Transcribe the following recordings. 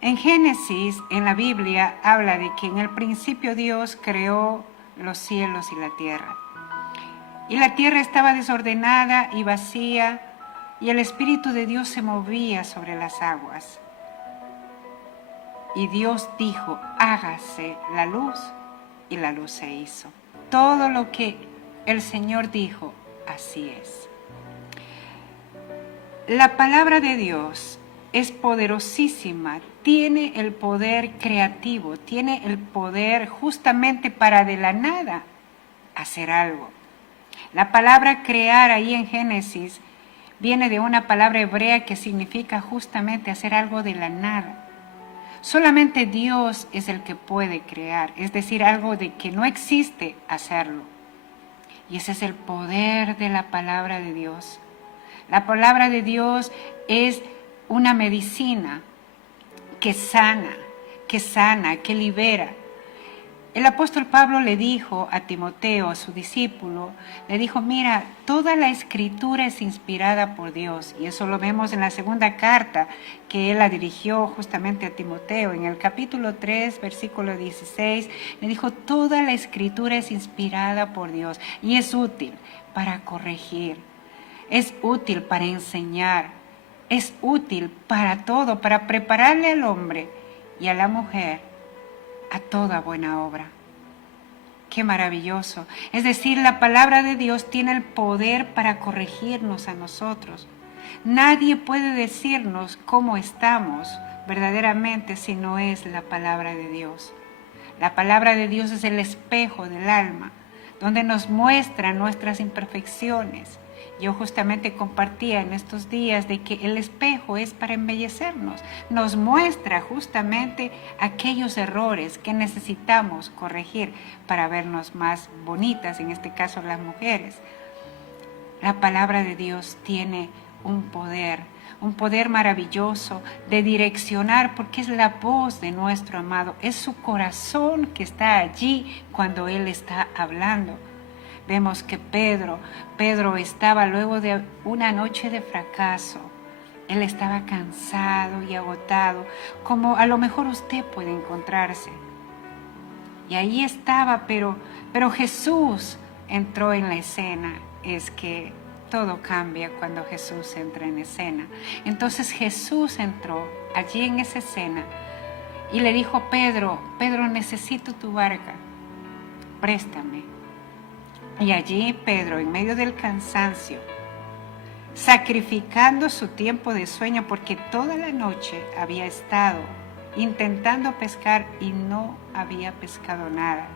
En Génesis, en la Biblia, habla de que en el principio Dios creó los cielos y la tierra. Y la tierra estaba desordenada y vacía, y el Espíritu de Dios se movía sobre las aguas. Y Dios dijo, hágase la luz, y la luz se hizo. Todo lo que el Señor dijo, así es. La palabra de Dios es poderosísima, tiene el poder creativo, tiene el poder justamente para de la nada hacer algo. La palabra crear ahí en Génesis viene de una palabra hebrea que significa justamente hacer algo de la nada. Solamente Dios es el que puede crear, es decir, algo de que no existe, hacerlo. Y ese es el poder de la palabra de Dios. La palabra de Dios es una medicina que sana, que libera. El apóstol Pablo le dijo a Timoteo, a su discípulo, le dijo, mira, toda la escritura es inspirada por Dios. Y eso lo vemos en la segunda carta que él la dirigió justamente a Timoteo. En el capítulo 3, versículo 16, le dijo, toda la escritura es inspirada por Dios y es útil para corregir, es útil para enseñar, es útil para todo, para prepararle al hombre y a la mujer a toda buena obra. Qué maravilloso. Es decir, la palabra de Dios tiene el poder para corregirnos a nosotros. Nadie puede decirnos cómo estamos verdaderamente si no es la palabra de Dios. La palabra de Dios es el espejo del alma, donde nos muestra nuestras imperfecciones. Yo justamente compartía en estos días de que el espejo es para embellecernos. Nos muestra justamente aquellos errores que necesitamos corregir para vernos más bonitas, en este caso las mujeres. La palabra de Dios tiene un poder maravilloso de direccionar, porque es la voz de nuestro amado, es su corazón que está allí cuando Él está hablando. Vemos que Pedro estaba luego de una noche de fracaso. Él estaba cansado y agotado, como a lo mejor usted puede encontrarse. Y ahí estaba, pero Jesús entró en la escena. Es que todo cambia cuando Jesús entra en escena. Entonces Jesús entró allí en esa escena y le dijo, Pedro, necesito tu barca, préstame. Y allí Pedro, en medio del cansancio, sacrificando su tiempo de sueño, porque toda la noche había estado intentando pescar y no había pescado nada.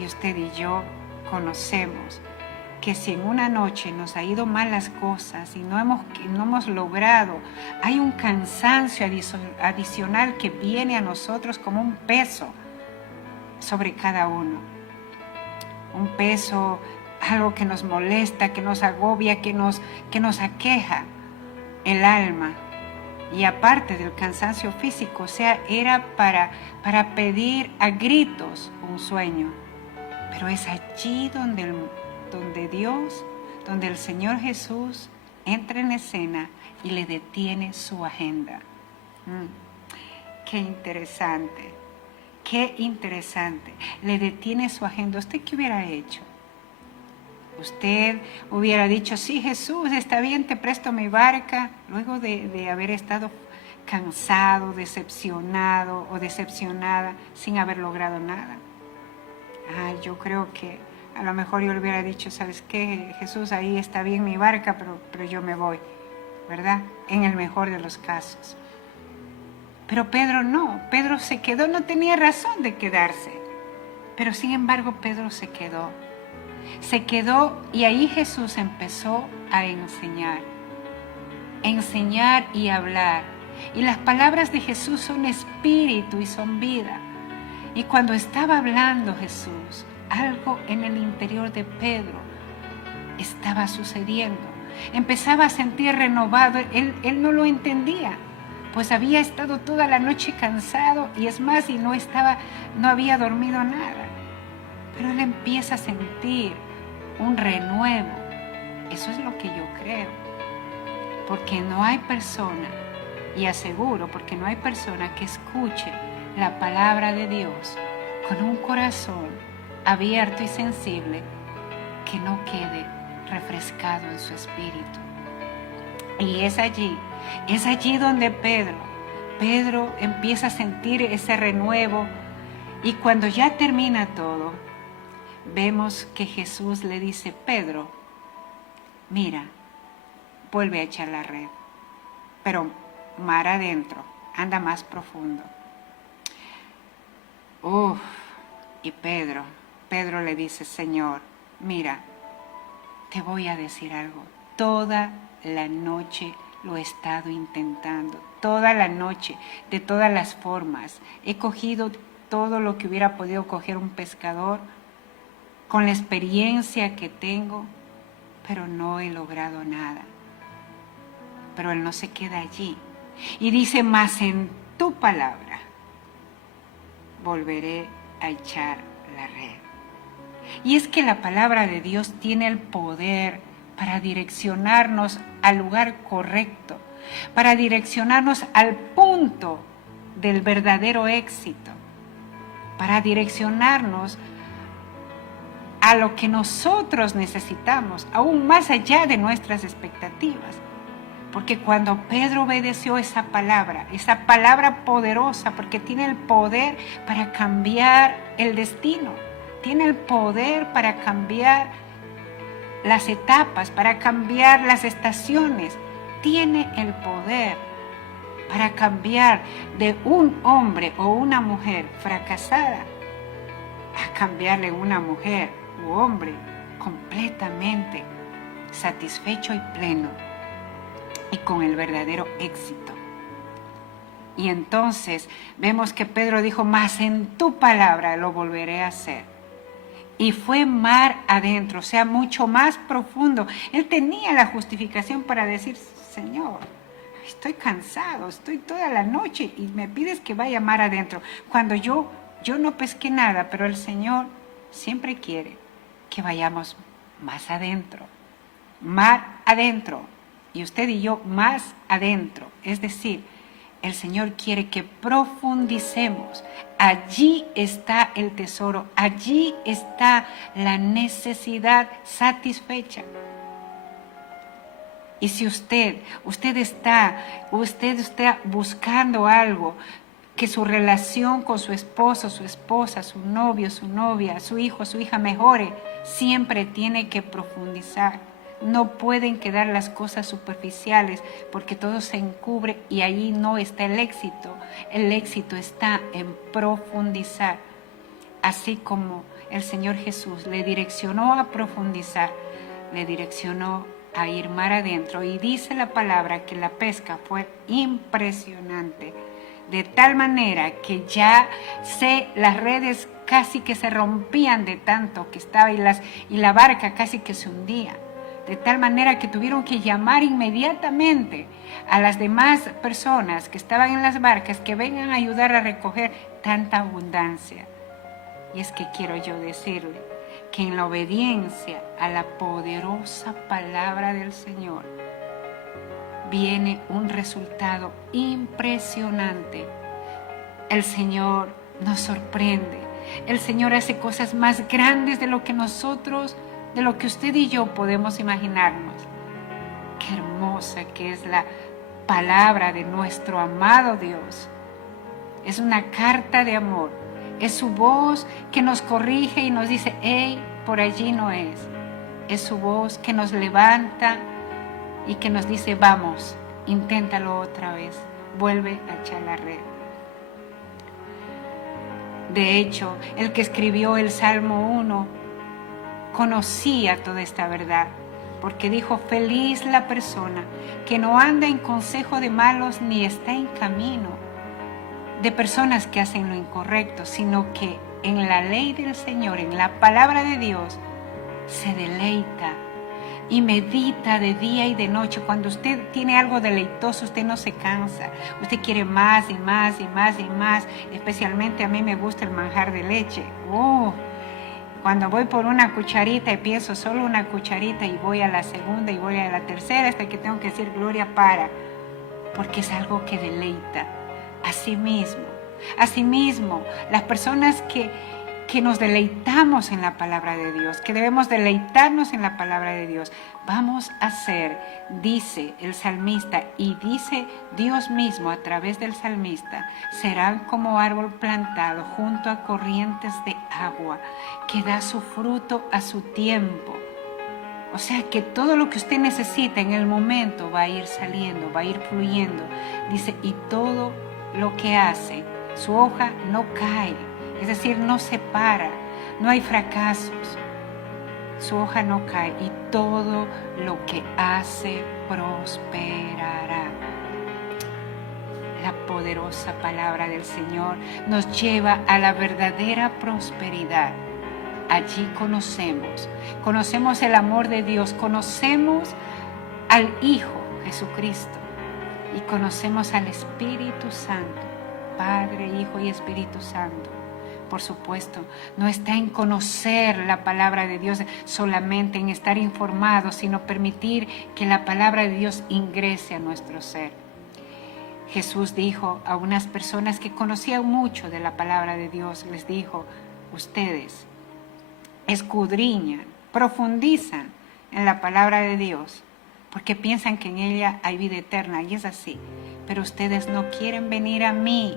Y usted y yo conocemos que si en una noche nos ha ido mal las cosas y no hemos logrado, hay un cansancio adicional que viene a nosotros como un peso sobre cada uno. Un peso, algo que nos molesta, que nos agobia, que nos aqueja el alma. Y aparte del cansancio físico, o sea, era para pedir a gritos un sueño. Pero es allí donde Dios, donde el Señor Jesús entra en escena y le detiene su agenda. Qué interesante. Qué interesante. Le detiene su agenda. ¿Usted qué hubiera hecho? Usted hubiera dicho, sí, Jesús, está bien, te presto mi barca, luego de haber estado cansado, decepcionado o decepcionada sin haber logrado nada. Yo creo que a lo mejor yo le hubiera dicho, ¿sabes qué, Jesús? Ahí está bien mi barca, pero yo me voy, ¿verdad? En el mejor de los casos. Pero Pedro no, Pedro se quedó, no tenía razón de quedarse. Pero sin embargo Pedro se quedó y ahí Jesús empezó a enseñar y hablar. Y las palabras de Jesús son espíritu y son vida. Y cuando estaba hablando Jesús, algo en el interior de Pedro estaba sucediendo. Empezaba a sentir renovado, él no lo entendía. Pues había estado toda la noche cansado y es más, y no había dormido nada. Pero él empieza a sentir un renuevo. Eso es lo que yo creo. Porque no hay persona, Y aseguro, porque no hay persona que escuche la palabra de Dios con un corazón abierto y sensible, que no quede refrescado en su espíritu. Y es allí donde Pedro empieza a sentir ese renuevo, y cuando ya termina todo, vemos que Jesús le dice: Pedro, mira, vuelve a echar la red, pero mar adentro, anda más profundo. Y Pedro le dice: Señor, mira, te voy a decir algo. Toda la noche lo he estado intentando, toda la noche, de todas las formas. He cogido todo lo que hubiera podido coger un pescador, con la experiencia que tengo, pero no he logrado nada. Pero él no se queda allí. Y dice: mas en tu palabra volveré a echar la red. Y es que la palabra de Dios tiene el poder para direccionarnos al lugar correcto, para direccionarnos al punto del verdadero éxito, para direccionarnos a lo que nosotros necesitamos, aún más allá de nuestras expectativas. Porque cuando Pedro obedeció esa palabra poderosa, porque tiene el poder para cambiar el destino, tiene el poder para cambiar las etapas, para cambiar las estaciones, tiene el poder para cambiar de un hombre o una mujer fracasada a cambiarle una mujer u hombre completamente satisfecho y pleno y con el verdadero éxito. Y entonces vemos que Pedro dijo: mas en tu palabra lo volveré a hacer. Y fue mar adentro, o sea, mucho más profundo. Él tenía la justificación para decir: Señor, estoy cansado, estoy toda la noche y me pides que vaya mar adentro. Cuando yo no pesqué nada, pero el Señor siempre quiere que vayamos más adentro, mar adentro. Y usted y yo más adentro. Es decir, el Señor quiere que profundicemos. Allí está el tesoro, allí está la necesidad satisfecha. Y si usted está buscando algo, que su relación con su esposo, su esposa, su novio, su novia, su hijo, su hija mejore, siempre tiene que profundizar. No pueden quedar las cosas superficiales, porque todo se encubre y allí no está el éxito. El éxito está en profundizar. Así como el Señor Jesús le direccionó a profundizar, le direccionó a ir mar adentro. Y dice la palabra que la pesca fue impresionante, de tal manera que ya las redes casi que se rompían de tanto que estaba, y la barca casi que se hundía. De tal manera que tuvieron que llamar inmediatamente a las demás personas que estaban en las barcas que vengan a ayudar a recoger tanta abundancia. Y es que quiero yo decirle que en la obediencia a la poderosa palabra del Señor viene un resultado impresionante. El Señor nos sorprende. El Señor hace cosas más grandes de lo que usted y yo podemos imaginarnos. Qué hermosa que es la palabra de nuestro amado Dios. Es una carta de amor. Es su voz que nos corrige y nos dice: hey, por allí no es. Es su voz que nos levanta y que nos dice: vamos, inténtalo otra vez, vuelve a echar la red. De hecho, el que escribió el Salmo 1 conocía toda esta verdad, porque dijo: feliz la persona que no anda en consejo de malos, ni está en camino de personas que hacen lo incorrecto, sino que en la ley del Señor, en la palabra de Dios, se deleita y medita de día y de noche. Cuando usted tiene algo deleitoso, usted no se cansa, usted quiere más y más y más y más. Especialmente a mí me gusta el manjar de leche. Cuando voy por una cucharita y pienso solo una cucharita, y voy a la segunda y voy a la tercera hasta que tengo que decir gloria para. porque es algo que deleita. Asimismo, las personas que nos deleitamos en la palabra de Dios, que debemos deleitarnos en la palabra de Dios, vamos a ser, dice el salmista y dice Dios mismo a través del salmista, serán como árbol plantado junto a corrientes de agua, que da su fruto a su tiempo. O sea que todo lo que usted necesita en el momento va a ir saliendo, va a ir fluyendo. Dice, y todo lo que hace, su hoja no cae, es decir, no se para, no hay fracasos. Su hoja no cae y todo lo que hace prosperará. La poderosa palabra del Señor nos lleva a la verdadera prosperidad. Allí conocemos el amor de Dios, conocemos al Hijo Jesucristo y conocemos al Espíritu Santo, Padre, Hijo y Espíritu Santo. Por supuesto, no está en conocer la palabra de Dios solamente, en estar informados, sino permitir que la palabra de Dios ingrese a nuestro ser. Jesús dijo a unas personas que conocían mucho de la palabra de Dios, les dijo, ustedes escudriñan, profundizan en la palabra de Dios, porque piensan que en ella hay vida eterna, y es así. Pero ustedes no quieren venir a mí,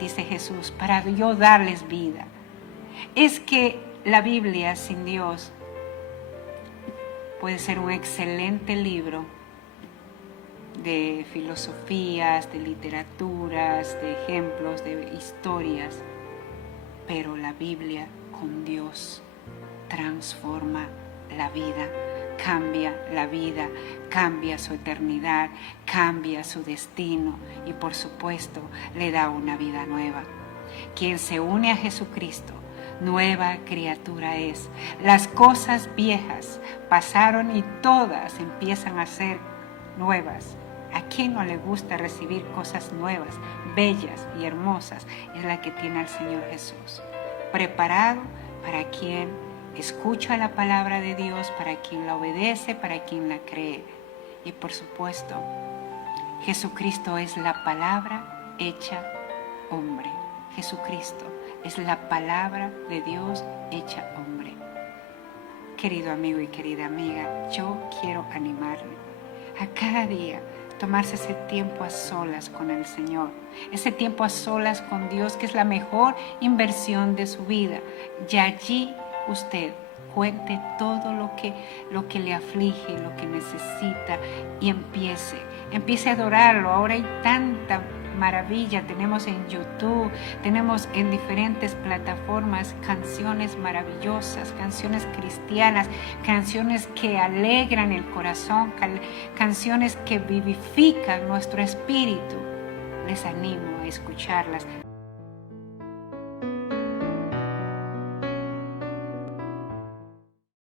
dice Jesús, para yo darles vida. Es que la Biblia sin Dios puede ser un excelente libro de filosofías, de literaturas, de ejemplos, de historias, pero la Biblia con Dios transforma la vida, cambia la vida, cambia su eternidad, cambia su destino y por supuesto le da una vida nueva. Quien se une a Jesucristo, nueva criatura es. Las cosas viejas pasaron y todas empiezan a ser nuevas. ¿A quién no le gusta recibir cosas nuevas, bellas y hermosas? Es la que tiene el Señor Jesús. Preparado para quien escucha la palabra de Dios, para quien la obedece, para quien la cree. Y por supuesto, Jesucristo es la palabra hecha hombre. Jesucristo es la palabra de Dios hecha hombre. Querido amigo y querida amiga, yo quiero animarle a cada día tomarse ese tiempo a solas con el Señor, ese tiempo a solas con Dios, que es la mejor inversión de su vida. Y allí usted cuente todo lo que le aflige, lo que necesita y empiece a adorarlo. Ahora hay tanta maravilla, tenemos en YouTube, tenemos en diferentes plataformas canciones maravillosas, canciones cristianas, canciones que alegran el corazón, canciones que vivifican nuestro espíritu. Les animo a escucharlas.